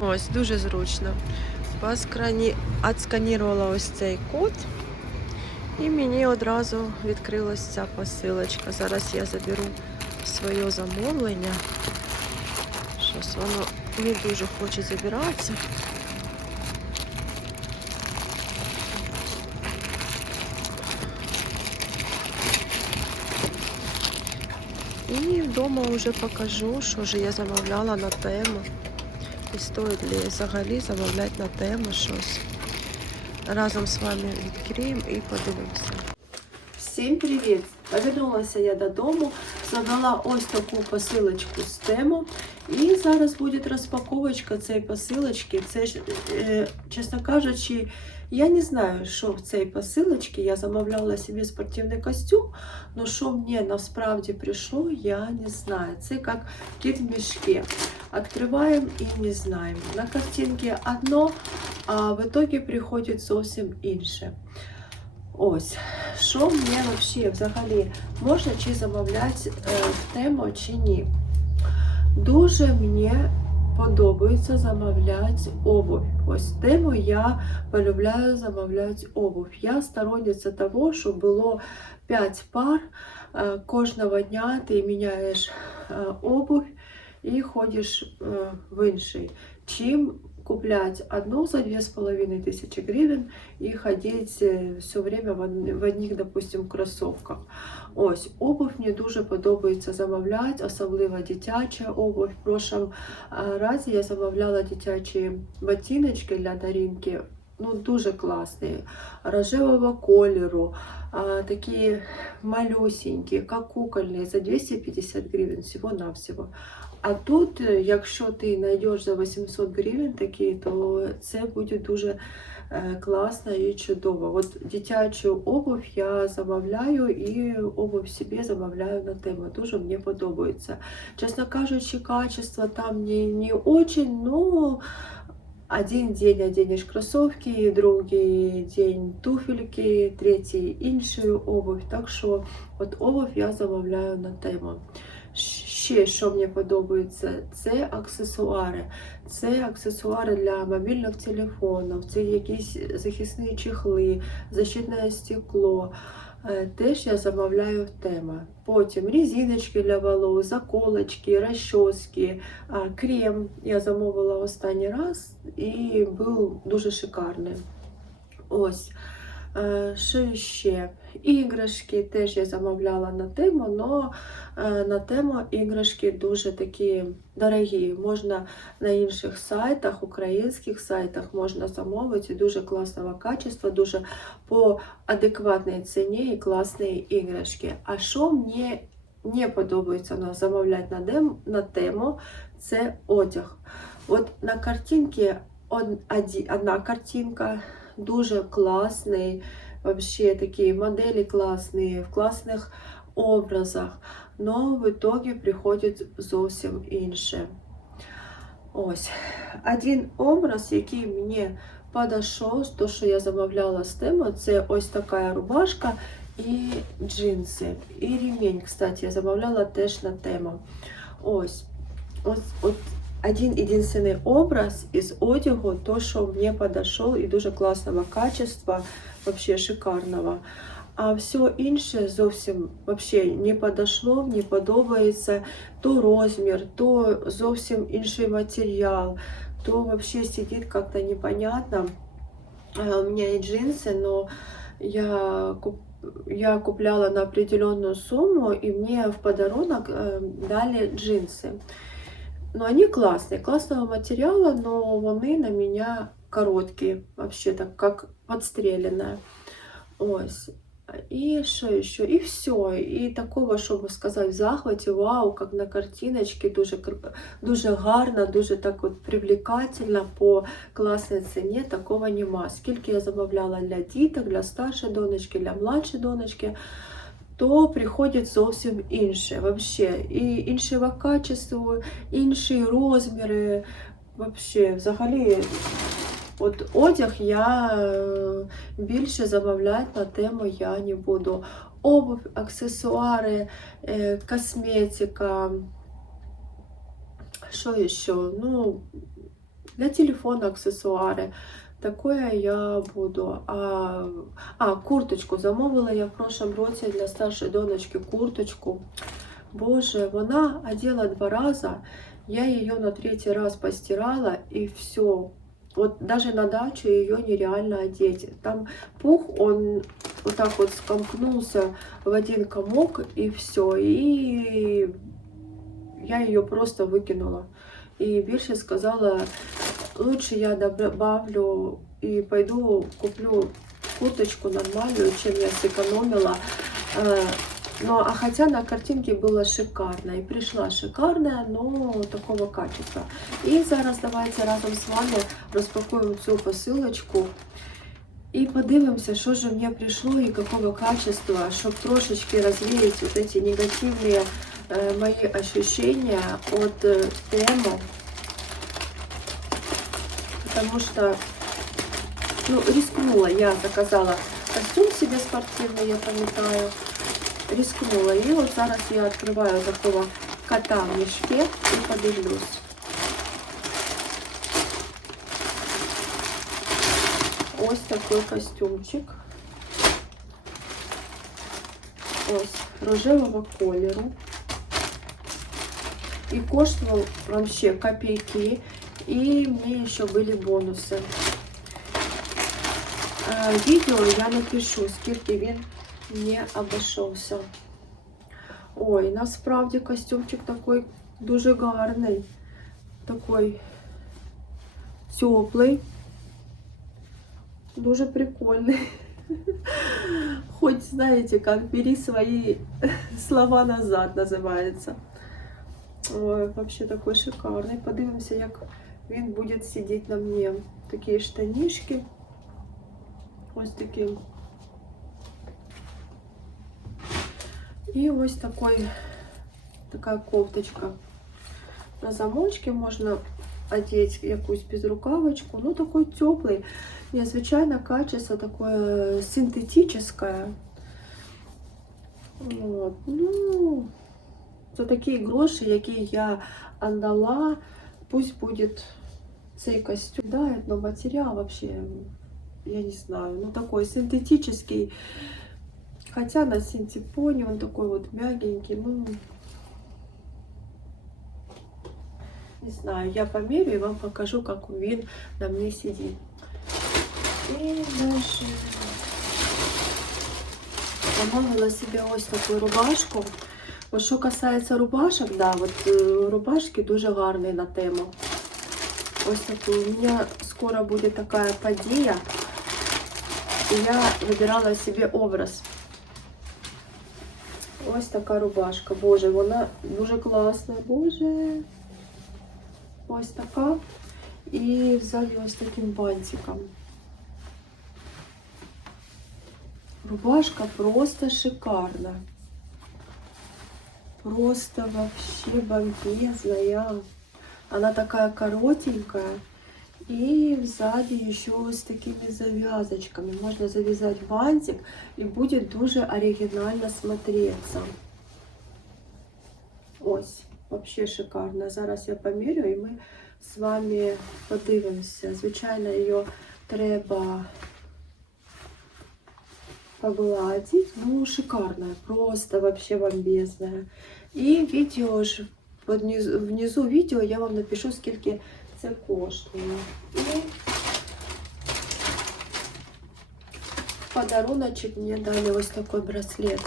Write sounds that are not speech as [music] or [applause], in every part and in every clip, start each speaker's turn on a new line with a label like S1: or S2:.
S1: Ось, дуже зручно. Поскрані... Отсканірувала ось цей код. І мені одразу відкрилась ця посилочка. Зараз я заберу своє замовлення. Щось воно не дуже хоче забиратися. І вдома вже покажу, що ж я замовляла на тему. І стоїть ли взагалі замовляти на тему щось. Разом з вами відкриємо і подивимося. Всім привіт! Повернулася я додому, забрала ось таку посилочку з тему. І зараз буде розпаковочка цієї посилочки. Це ж, е, чесно кажучи, я не знаю, що в цій посилочці. Я замовляла собі спортивний костюм, але що мені насправді прийшло, я не знаю. Це як кіт в мішці. Открываем и не знаем. На картинці одно, а в итоге приходить зовсім інше. Ось, що мені взагалі можна чи замовляти е, в тему, чи ні. Дуже мені подобається замовляти обувь. Ось тему я полюбляю замовляти обувь. Я сторонниця того, що було 5 пар. Е, Кожного дня ти міняєш е, обувь і ходиш е, в інший. Чим куплять одну за 2,5 тисячі гривень і ходить е, все время в од- в одних, допустим, кроссовках. Ось, обувь мені дуже подобається замовляти, особливо дитяча обувь. В прошлом е, разі я замовляла дитячі ботиночки для Дарінки. Ну, дуже класні, рожевого кольору, а, такі малюсенькі, як кукольні, за 250 гривень всього-навсього. А тут, е, якщо ти знайдеш за 800 гривень такі, то це буде дуже е, класно і чудово. От дитячу обувь я замовляю і обувь собі замовляю на тему. Дуже мені подобається. Чесно кажучи, качество там не, не очень, но один день оденешь кроссовки, другий день туфельки, третій іншу обувь. Так що от обувь я замовляю на тему. Ще що мені подобається, це аксесуари. Це аксесуари для мобільних телефонів, це якісь захисні чехли, защитне стекло. Е, Теж я замовляю в тему. Потім резиночки для волос, заколочки, розчоски, крем я замовила останній раз і був дуже шикарний. Ось. Що ще? Іграшки теж я замовляла на тему, але на тему іграшки дуже такі дорогі. Можна на інших сайтах, українських сайтах можна замовити дуже класного качества, дуже по адекватній ціні і класні іграшки. А що мені не подобається ну, замовляти на, на тему, це одяг. От на картинці одна картинка, дуже класний, вообще такі моделі класні, в класних образах, но в итоге приходить зовсім інше. Ось. Один образ, який мені подошов, то, що я замовляла з тему, це ось така рубашка і джинси. І ремінь, кстати, я замовляла теж на тему. Ось. Ось, от один єдиний образ із одягу, то, що мені подошов, і дуже класного качества, вообще шикарного. А все інше зовсім вообще не подошло, не подобається. То розмір, то зовсім інший матеріал, то вообще сидит как-то непонятно. Э, У меня и джинсы, но я, куп- я купляла на определенную сумму, и мне в подарунок э, дали джинсы. Но они классные, классного материала, но вони на меня короткие, вообще так как подстреленная. Ось. І що ще? І все. І такого, щоб сказати, в захваті, вау, як на картиночці, дуже, кр- дуже гарно, дуже так от привлекательно по класній ціні, такого нема. Скільки я замовляла для діток, для старшої донечки, для младшої донечки, То приходить зовсім інше. Вообще. І іншого качества, інші розміри. Вообще, взагалі, От одяг я е, більше замовляти на тему я не буду. Обувь, аксесуари, е, косметика. Що ще? Ну, Для телефона аксесуари. Такое я буду. А, а, курточку замовила я в прошлом році для старшої донечки курточку. Боже, вона одела два раза. Я ее на третий раз постирала и все. Вот даже на дачу ее нереально одеть. Там пух, он вот так вот скомкнулся в один комок и все. И я ее просто выкинула. И більше сказала, лучше я добавлю и пойду куплю курточку нормальную, чем я сэкономила. Э, Но, а хотя на картинке было шикарно, и пришла шикарная, но такого качества. І зараз давайте разом з вами розпакуємо цю посилочку і подивимося, що ж мені прийшло і какого качества, щоб трошечки розвіять вот эти негативные э, мои ощущения от э, Тему. Потому что, ну, рискнула, я заказала костюм себе спортивный, я пам'ятаю рискнула. І от зараз я відкриваю такого кота в мішки і подивлюсь. Ось такий костюмчик. Ось рожевого кольору. І коштував вообще копейки. І мені ще були бонуси. Е, Відео я напишу, скільки він не обійшовся. Ой, насправді костюмчик такий дуже гарний. Такий теплий. Дуже прикольний. [laughs] Хоть, знаете, как бери свои [laughs] слова назад називається. Ой, вообще такой шикарний. Подивимося, як він буде сидіти на мені. Такі штанишки. Ось такі. І ось такой, така кофточка на замочке. Можна одеть якусь безрукавочку. Ну, такой теплый. Незвичайно качество такое синтетическое. Вот. Ну, за такі гроші, які я отдала, пусть будет цей костюм. Да, но материал вообще, я не знаю, ну такой синтетический. Хотя на синтепоне он такой вот мягенький, ну, не знаю, я померю и вам покажу, как він на мне сидит. И дальше замовила себе ось таку рубашку. От що касається рубашок, да, от е, рубашки дуже гарні на тему. Ось таку. У мене скоро буде така подія. І я вибирала собі образ. Ось така рубашка. Боже, вона дуже класна. Боже. Ось така. І взагалі ось таким бантиком. Рубашка просто шикарна. Просто вообще бомбезная. Она такая коротенькая. И сзади еще с такими завязочками. Можно завязать бантик и будет дуже оригинально смотреться. Ось, вообще шикарно. Зараз я помірю і ми з вами подивимося. Звичайно, її треба погладить. Ну, шикарная, просто вообще бомбезная. И видео ж внизу, внизу видео я вам напишу, скільки це коштує. І подаруночок мені дали ось такий браслет.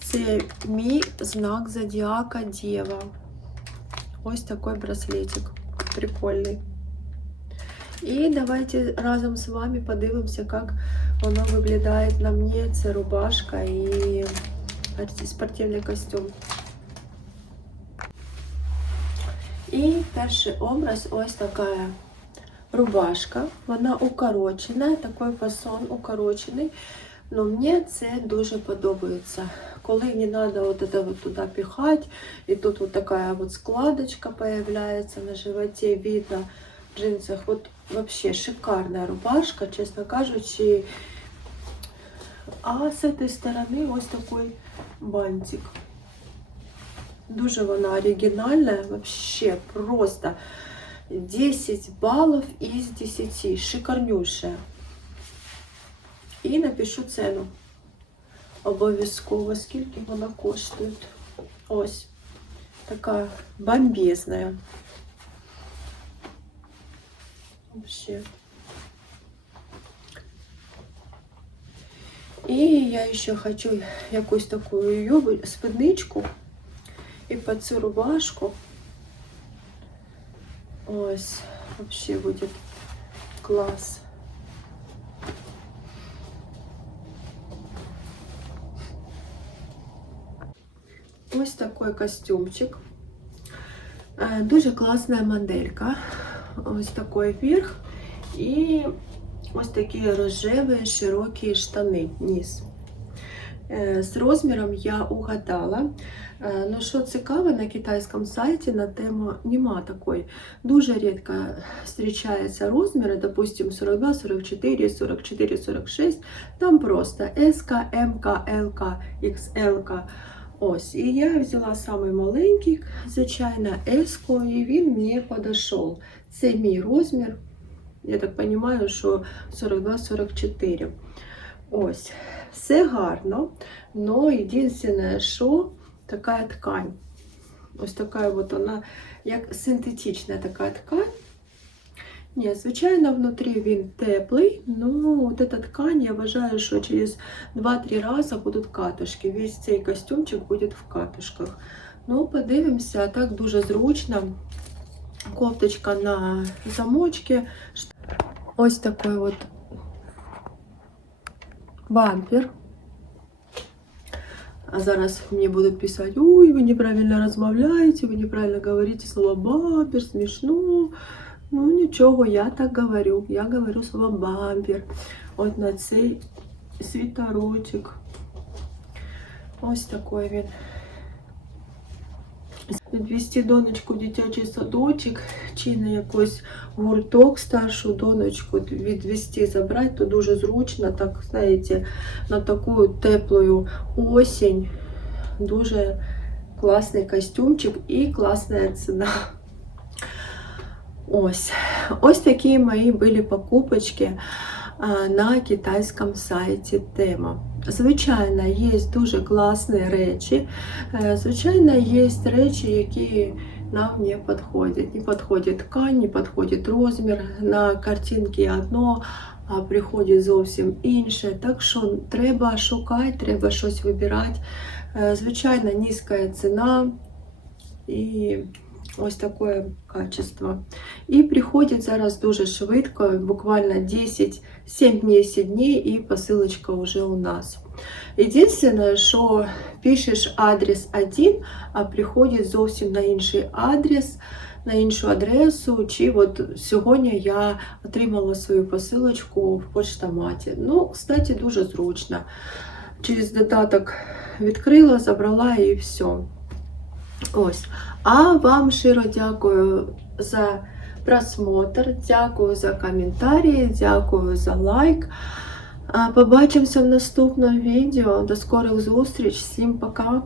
S1: Це мій знак зодіака Дєва. Ось такий браслетик. Прикольний. І давайте разом з вами подивимося, як Воно виглядає на мені. Це рубашка і спортивний костюм. І перший образ ось така рубашка. Вона укорочена, такий фасон укорочений. Но мені це дуже подобається. Коли не треба вот это вот туда пихать, і тут вот такая вот складочка появляется на животе, видно в джинсах. Вот вообще шикарная рубашка, честно кажучи. А с этой стороны ось такой бантик. Дуже вона оригінальна, вообще просто. 10 баллов из 10. Шикарнющая. І напишу ціну. Обов'язково, скільки вона коштує. Ось. Така бомбезная. Вообще. І я ще хочу якусь таку юб- спідничку і під цю рубашку. Ось, вообще буде клас. Ось такий костюмчик. Е, Дуже класна моделька. Ось такий верх. І ось такі рожеві широкі штани низ. Е, З розміром я угадала. Е, Ну, що цікаво, на китайському сайті на тему нема такої. Дуже рідко зустрічаються розміри, допустим, 42, 44, 44, 46. Там просто S, M, L, XL. Ось, і я взяла самий маленький, звичайно, S, і він мені підійшов. Це мій розмір. Я так розумію, що 42-44. Ось, все гарно, но єдине, що така ткань. Ось така от вона, як синтетична така ткань. Ні, звичайно, внутрі він теплий, но от эта ткань, я вважаю, що через 2-3 рази будуть катушки. Весь цей костюмчик буде в катушках. Ну, подивимося, так дуже зручно. Кофточка на замочці. Ось такий от бампер. А зараз мені будуть писати, ой, ви неправильно розмовляєте, ви неправильно говорите слово бампер, смішно. Ну нічого, я так говорю. Я говорю слово бампер. От на цей світорочок. Ось такий він. Відвести донечку в дитячий садочок чи на якийсь гурток старшу донечку відвести, забрати, то дуже зручно, так, знаєте, на таку теплу осінь. Дуже класний костюмчик і класна ціна. Ось. Ось такі мої були покупочки на китайському сайті Тема. Звичайно, є дуже класні речі. Е, Звичайно, є речі, які нам не підходять. Не підходить ткань, не підходить розмір. На картинці одно, а приходить зовсім інше. Так що треба шукати, треба щось вибирати. Е, Звичайно, низька ціна і ось таке качество. І приходить зараз дуже швидко, буквально 10-7 днів і посилочка вже у нас. Єдине, що пишеш адрес один, а приходить зовсім на інший адрес, на іншу адресу. Чи от сьогодні я отримала свою посилочку в почтоматі. Ну, кстати, дуже зручно. Через додаток відкрила, забрала і все. Ось. А вам щиро дякую за просмотр, дякую за коментарі, дякую за лайк. Побачимося в наступному відео. До скорих зустріч. Всім пока.